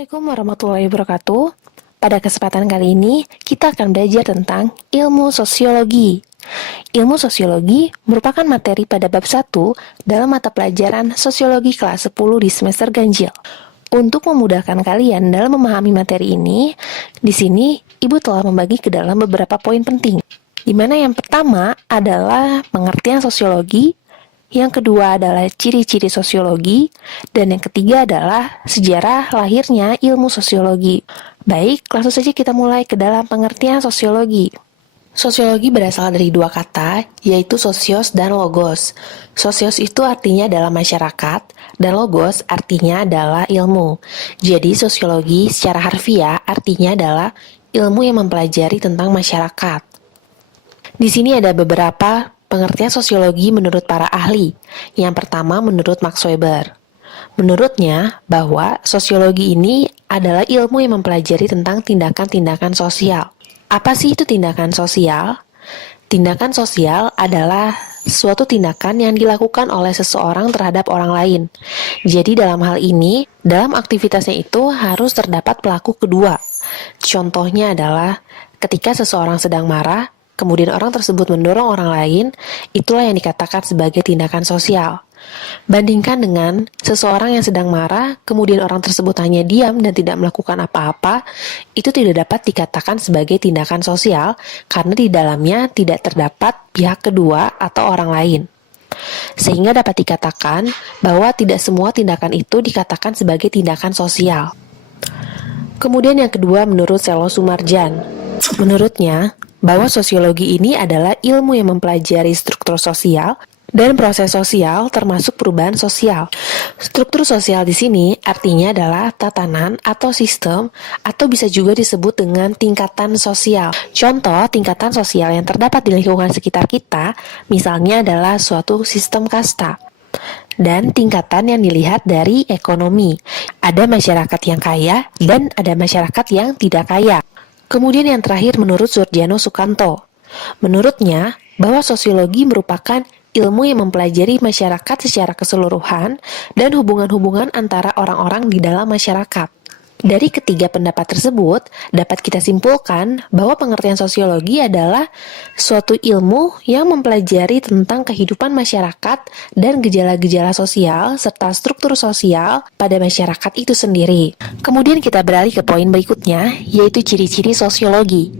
Assalamualaikum warahmatullahi wabarakatuh. Pada kesempatan kali ini, kita akan belajar tentang ilmu sosiologi. Ilmu sosiologi merupakan materi pada bab 1 dalam mata pelajaran Sosiologi kelas 10 di semester ganjil. Untuk memudahkan kalian dalam memahami materi ini, di sini Ibu telah membagi ke dalam beberapa poin penting. Di mana yang pertama adalah pengertian sosiologi, yang kedua adalah ciri-ciri sosiologi, dan yang ketiga adalah sejarah lahirnya ilmu sosiologi. Baik, langsung saja kita mulai ke dalam pengertian sosiologi. Sosiologi berasal dari dua kata, yaitu sosios dan logos. Sosios itu artinya adalah masyarakat, dan logos artinya adalah ilmu. Jadi sosiologi secara harfiah artinya adalah ilmu yang mempelajari tentang masyarakat. Di sini ada beberapa pengertian sosiologi menurut para ahli. Yang pertama menurut Max Weber. Menurutnya bahwa sosiologi ini adalah ilmu yang mempelajari tentang tindakan-tindakan sosial. Apa sih itu tindakan sosial? Tindakan sosial adalah suatu tindakan yang dilakukan oleh seseorang terhadap orang lain. Jadi dalam hal ini, dalam aktivitasnya itu harus terdapat pelaku kedua. Contohnya adalah ketika seseorang sedang marah, kemudian orang tersebut mendorong orang lain, itulah yang dikatakan sebagai tindakan sosial. Bandingkan dengan seseorang yang sedang marah, kemudian orang tersebut hanya diam dan tidak melakukan apa-apa, itu tidak dapat dikatakan sebagai tindakan sosial karena di dalamnya tidak terdapat pihak kedua atau orang lain. Sehingga dapat dikatakan bahwa tidak semua tindakan itu dikatakan sebagai tindakan sosial. Kemudian yang kedua menurut Selo Sumarjan. Menurutnya, bahwa sosiologi ini adalah ilmu yang mempelajari struktur sosial dan proses sosial termasuk perubahan sosial. Struktur sosial di sini artinya adalah tatanan atau sistem atau bisa juga disebut dengan tingkatan sosial. Contoh tingkatan sosial yang terdapat di lingkungan sekitar kita misalnya adalah suatu sistem kasta. Dan tingkatan yang dilihat dari ekonomi. Ada masyarakat yang kaya dan ada masyarakat yang tidak kaya. Kemudian yang terakhir menurut Surjano Sukanto. Menurutnya, bahwa sosiologi merupakan ilmu yang mempelajari masyarakat secara keseluruhan dan hubungan-hubungan antara orang-orang di dalam masyarakat. Dari ketiga pendapat tersebut, dapat kita simpulkan bahwa pengertian sosiologi adalah suatu ilmu yang mempelajari tentang kehidupan masyarakat dan gejala-gejala sosial serta struktur sosial pada masyarakat itu sendiri. Kemudian kita beralih ke poin berikutnya, yaitu ciri-ciri sosiologi.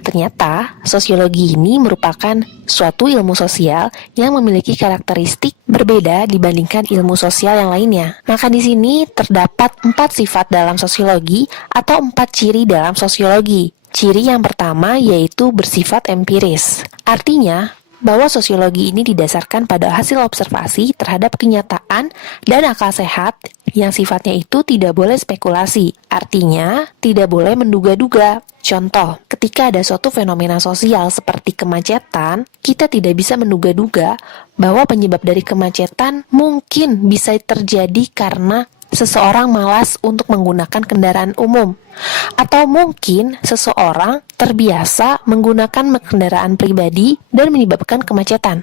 Ternyata, sosiologi ini merupakan suatu ilmu sosial yang memiliki karakteristik berbeda dibandingkan ilmu sosial yang lainnya. Maka di sini terdapat 4 sifat dalam sosiologi atau 4 ciri dalam sosiologi. Ciri yang pertama yaitu bersifat empiris. Artinya, bahwa sosiologi ini didasarkan pada hasil observasi terhadap kenyataan dan akal sehat yang sifatnya itu tidak boleh spekulasi. Artinya, tidak boleh menduga-duga. Contoh, ketika ada suatu fenomena sosial seperti kemacetan, kita tidak bisa menduga-duga bahwa penyebab dari kemacetan mungkin bisa terjadi karena seseorang malas untuk menggunakan kendaraan umum. Atau mungkin seseorang terbiasa menggunakan kendaraan pribadi dan menyebabkan kemacetan.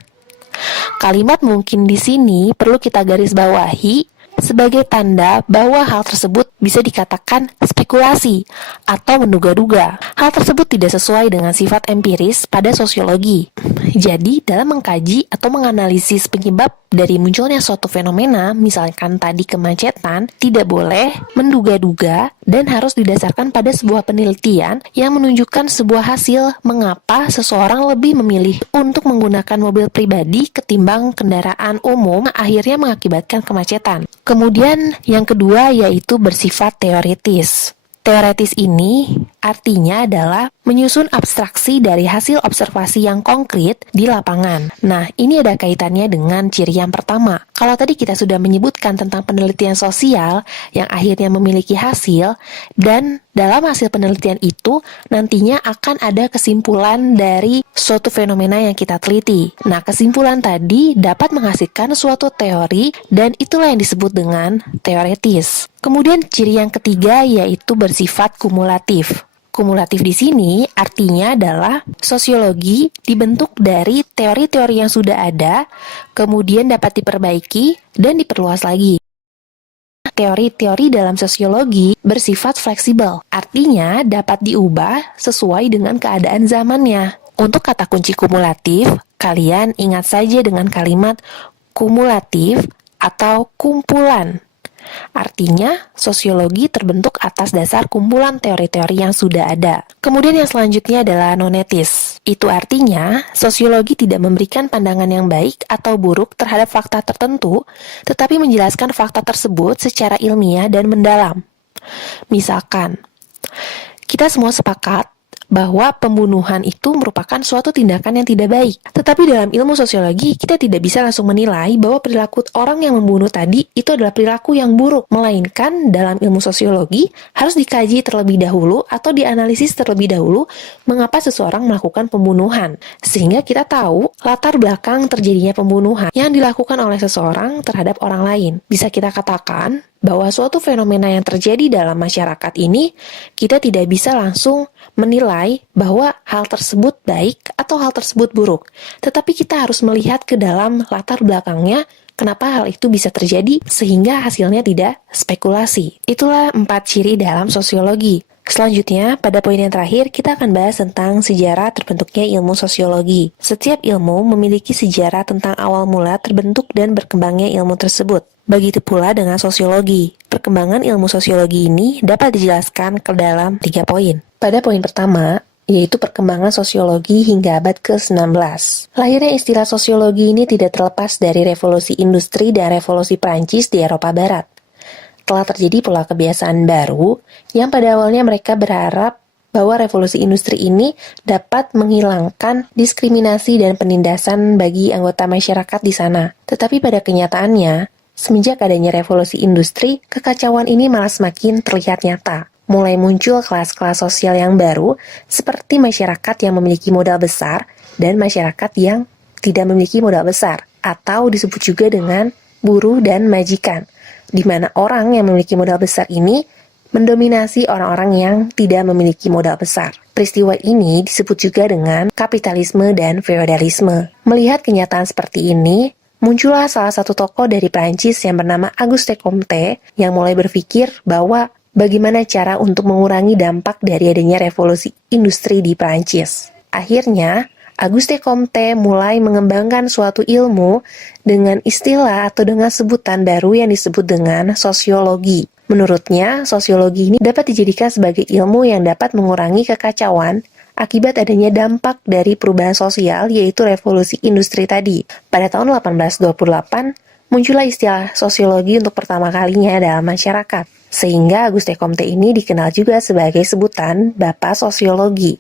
Kalimat mungkin di sini perlu kita garis bawahi sebagai tanda bahwa hal tersebut bisa dikatakan spekulasi atau menduga-duga. Hal tersebut tidak sesuai dengan sifat empiris pada sosiologi. Jadi, dalam mengkaji atau menganalisis penyebab dari munculnya suatu fenomena, misalkan tadi kemacetan, tidak boleh menduga-duga dan harus didasarkan pada sebuah penelitian yang menunjukkan sebuah hasil mengapa seseorang lebih memilih untuk menggunakan mobil pribadi ketimbang kendaraan umum, akhirnya mengakibatkan kemacetan. Kemudian yang kedua yaitu bersifat teoritis. Teoritis ini artinya adalah menyusun abstraksi dari hasil observasi yang konkret di lapangan. Nah, ini ada kaitannya dengan ciri yang pertama. Kalau tadi kita sudah menyebutkan tentang penelitian sosial yang akhirnya memiliki hasil, dan dalam hasil penelitian itu nantinya akan ada kesimpulan dari suatu fenomena yang kita teliti. Nah, kesimpulan tadi dapat menghasilkan suatu teori dan itulah yang disebut dengan teoritis. Kemudian ciri yang ketiga yaitu bersifat kumulatif. Kumulatif di sini artinya adalah sosiologi dibentuk dari teori-teori yang sudah ada, kemudian dapat diperbaiki dan diperluas lagi. Teori-teori dalam sosiologi bersifat fleksibel, artinya dapat diubah sesuai dengan keadaan zamannya. Untuk kata kunci kumulatif, kalian ingat saja dengan kalimat kumulatif atau kumpulan. Artinya, sosiologi terbentuk atas dasar kumpulan teori-teori yang sudah ada. Kemudian yang selanjutnya adalah nonetis. Itu artinya, sosiologi tidak memberikan pandangan yang baik atau buruk terhadap fakta tertentu, tetapi menjelaskan fakta tersebut secara ilmiah dan mendalam. Misalkan, kita semua sepakat bahwa pembunuhan itu merupakan suatu tindakan yang tidak baik. Tetapi dalam ilmu sosiologi, kita tidak bisa langsung menilai bahwa perilaku orang yang membunuh tadi itu adalah perilaku yang buruk. Melainkan dalam ilmu sosiologi harus dikaji terlebih dahulu atau dianalisis terlebih dahulu mengapa seseorang melakukan pembunuhan. Sehingga kita tahu latar belakang terjadinya pembunuhan yang dilakukan oleh seseorang terhadap orang lain. Bisa kita katakan bahwa suatu fenomena yang terjadi dalam masyarakat ini, kita tidak bisa langsung menilai bahwa hal tersebut baik atau hal tersebut buruk. Tetapi kita harus melihat ke dalam latar belakangnya, kenapa hal itu bisa terjadi sehingga hasilnya tidak spekulasi. Itulah 4 ciri dalam sosiologi. Selanjutnya, pada poin yang terakhir, kita akan bahas tentang sejarah terbentuknya ilmu sosiologi. Setiap ilmu memiliki sejarah tentang awal mula terbentuk dan berkembangnya ilmu tersebut. Begitu pula dengan sosiologi. Perkembangan ilmu sosiologi ini dapat dijelaskan ke dalam 3 poin. Pada poin pertama, yaitu perkembangan sosiologi hingga abad ke-19. Lahirnya istilah sosiologi ini tidak terlepas dari revolusi industri dan revolusi Prancis di Eropa Barat. Telah terjadi pola kebiasaan baru yang pada awalnya mereka berharap bahwa revolusi industri ini dapat menghilangkan diskriminasi dan penindasan bagi anggota masyarakat di sana. Tetapi pada kenyataannya, semenjak adanya revolusi industri, kekacauan ini malah semakin terlihat nyata. Mulai muncul kelas-kelas sosial yang baru, seperti masyarakat yang memiliki modal besar dan masyarakat yang tidak memiliki modal besar, atau disebut juga dengan buruh dan majikan, di mana orang yang memiliki modal besar ini mendominasi orang-orang yang tidak memiliki modal besar. Peristiwa ini disebut juga dengan kapitalisme dan feodalisme. Melihat kenyataan seperti ini, muncullah salah satu tokoh dari Prancis yang bernama Auguste Comte yang mulai berpikir bahwa bagaimana cara untuk mengurangi dampak dari adanya revolusi industri di Prancis. Akhirnya, Auguste Comte mulai mengembangkan suatu ilmu dengan istilah atau dengan sebutan baru yang disebut dengan sosiologi. Menurutnya, sosiologi ini dapat dijadikan sebagai ilmu yang dapat mengurangi kekacauan akibat adanya dampak dari perubahan sosial, yaitu revolusi industri tadi. Pada tahun 1828, muncullah istilah sosiologi untuk pertama kalinya dalam masyarakat. Sehingga Auguste Comte ini dikenal juga sebagai sebutan Bapak Sosiologi.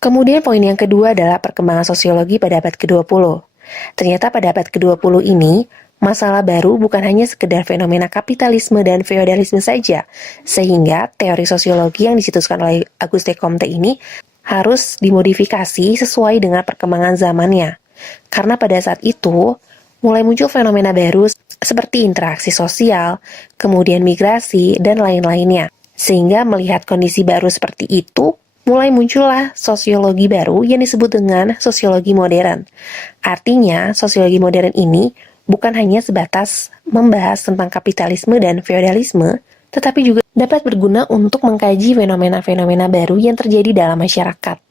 Kemudian poin yang kedua adalah perkembangan sosiologi pada abad ke-20. Ternyata pada abad ke-20 ini, masalah baru bukan hanya sekedar fenomena kapitalisme dan feodalisme saja, sehingga teori sosiologi yang dicetuskan oleh Auguste Comte ini harus dimodifikasi sesuai dengan perkembangan zamannya. Karena pada saat itu, mulai muncul fenomena baru seperti interaksi sosial, kemudian migrasi, dan lain-lainnya. Sehingga melihat kondisi baru seperti itu, mulai muncullah sosiologi baru yang disebut dengan sosiologi modern. Artinya, sosiologi modern ini bukan hanya sebatas membahas tentang kapitalisme dan feodalisme, tetapi juga dapat berguna untuk mengkaji fenomena-fenomena baru yang terjadi dalam masyarakat.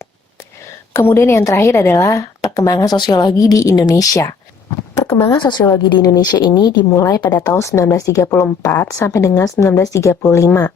Kemudian yang terakhir adalah perkembangan sosiologi di Indonesia. Perkembangan sosiologi di Indonesia ini dimulai pada tahun 1934 sampai dengan 1935.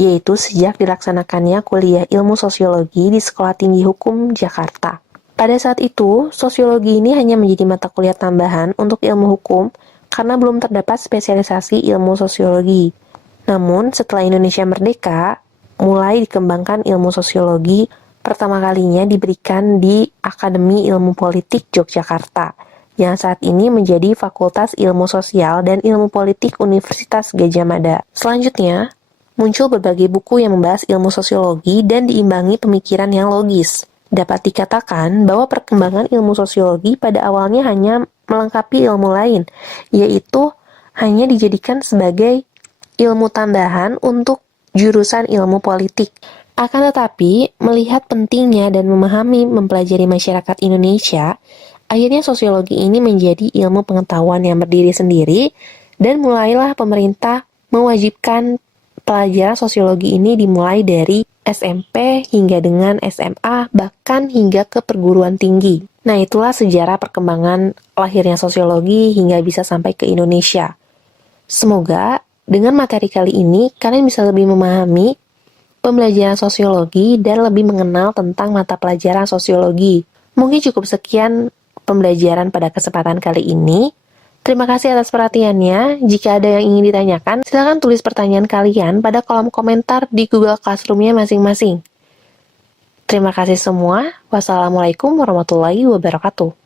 Yaitu sejak dilaksanakannya kuliah ilmu sosiologi di Sekolah Tinggi Hukum Jakarta. Pada saat itu, sosiologi ini hanya menjadi mata kuliah tambahan untuk ilmu hukum karena belum terdapat spesialisasi ilmu sosiologi. Namun, setelah Indonesia merdeka, mulai dikembangkan ilmu sosiologi pertama kalinya diberikan di Akademi Ilmu Politik Yogyakarta, yang saat ini menjadi Fakultas Ilmu Sosial dan Ilmu Politik Universitas Gadjah Mada. Selanjutnya, muncul berbagai buku yang membahas ilmu sosiologi dan diimbangi pemikiran yang logis. Dapat dikatakan bahwa perkembangan ilmu sosiologi pada awalnya hanya melengkapi ilmu lain, yaitu hanya dijadikan sebagai ilmu tambahan untuk jurusan ilmu politik. Akan tetapi, melihat pentingnya dan memahami mempelajari masyarakat Indonesia, akhirnya sosiologi ini menjadi ilmu pengetahuan yang berdiri sendiri, Dan mulailah pemerintah mewajibkan pelajaran sosiologi ini dimulai dari SMP hingga dengan SMA, bahkan hingga ke perguruan tinggi. Nah, itulah sejarah perkembangan lahirnya sosiologi hingga bisa sampai ke Indonesia. Semoga dengan materi kali ini, kalian bisa lebih memahami pembelajaran sosiologi dan lebih mengenal tentang mata pelajaran sosiologi. Mungkin cukup sekian pembelajaran pada kesempatan kali ini. Terima kasih atas perhatiannya. Jika ada yang ingin ditanyakan, silakan tulis pertanyaan kalian pada kolom komentar di Google Classroom-nya masing-masing. Terima kasih semua. Wassalamualaikum warahmatullahi wabarakatuh.